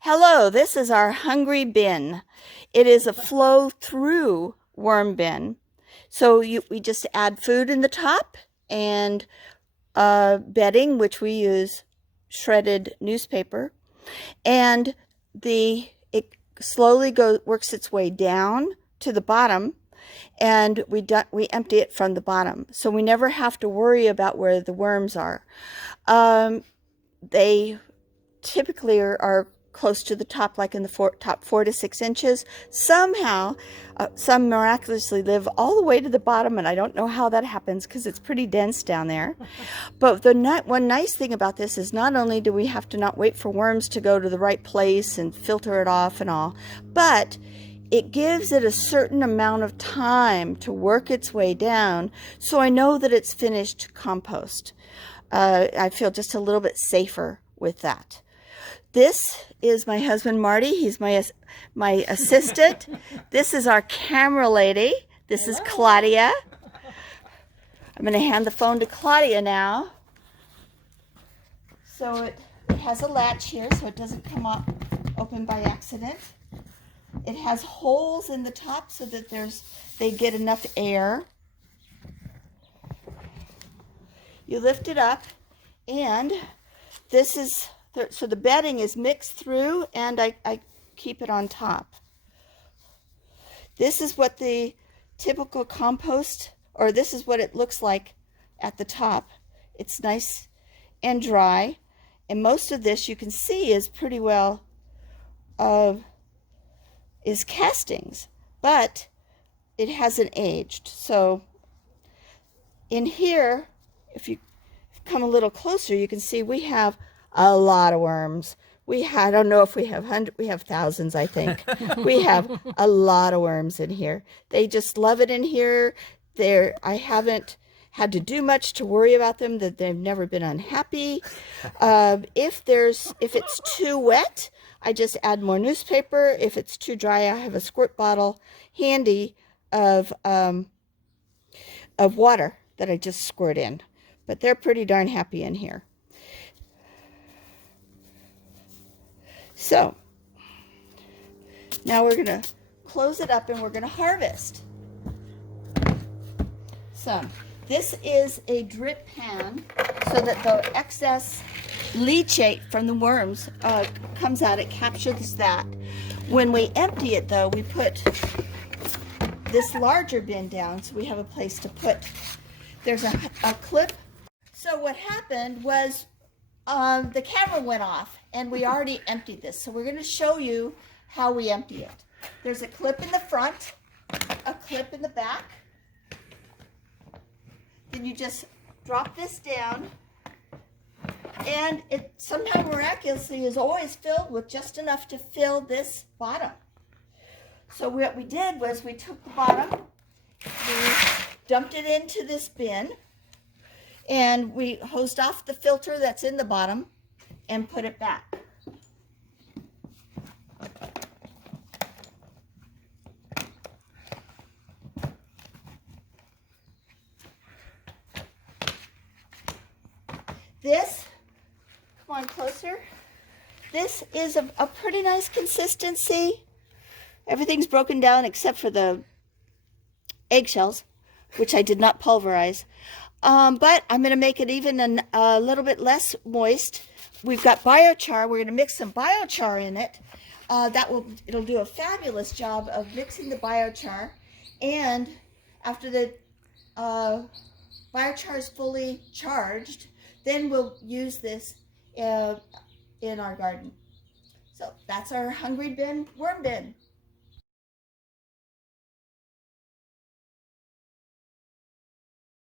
Hello, this is our hungry bin. It is a flow-through worm bin. So we just add food in the top and bedding, which we use shredded newspaper, and it slowly works its way down to the bottom, and we empty it from the bottom. So we never have to worry about where the worms are. They typically are close to the top, like in the top 4 to 6 inches. Somehow, some miraculously live all the way to the bottom, and I don't know how that happens because it's pretty dense down there. But one nice thing about this is not only do we have to not wait for worms to go to the right place and filter it off and all, but it gives it a certain amount of time to work its way down, so I know that it's finished compost. I feel just a little bit safer with that. This is my husband, Marty. He's my assistant. This is our camera lady. This is Claudia. I'm going to hand the phone to Claudia now. So it has a latch here so it doesn't come up open by accident. It has holes in the top so that they get enough air. You lift it up, and this is so the bedding is mixed through, and I keep it on top. This is what the typical compost, or this is what it looks like at the top. It's nice and dry, and most of this you can see is pretty well is castings, but it hasn't aged. So in here, if you come a little closer, you can see we have a lot of worms. I don't know if we have hundreds, we have thousands, I think. We have a lot of worms in here. They just love it in here. I haven't had to do much to worry about them, that they've never been unhappy. If it's too wet, I just add more newspaper. If it's too dry, I have a squirt bottle handy of water that I just squirt in. But they're pretty darn happy in here. So now we're going to close it up and we're going to harvest some. This is a drip pan so that the excess leachate from the worms comes out. It captures that. When we empty it, though, we put this larger bin down so we have a place to put. There's a clip. So what happened was the camera went off and we already emptied this. So we're going to show you how we empty it. There's a clip in the front, a clip in the back. Then you just drop this down, and it somehow miraculously is always filled with just enough to fill this bottom. So what we did was we took the bottom, we dumped it into this bin, and we hosed off the filter that's in the bottom and put it back. This, come on closer, this is a pretty nice consistency. Everything's broken down except for the eggshells, which I did not pulverize. But I'm going to make it even a little bit less moist. We've got biochar. We're going to mix some biochar in it. It'll do a fabulous job of mixing the biochar. And after the biochar is fully charged, then we'll use this in our garden. So that's our hungry bin, worm bin.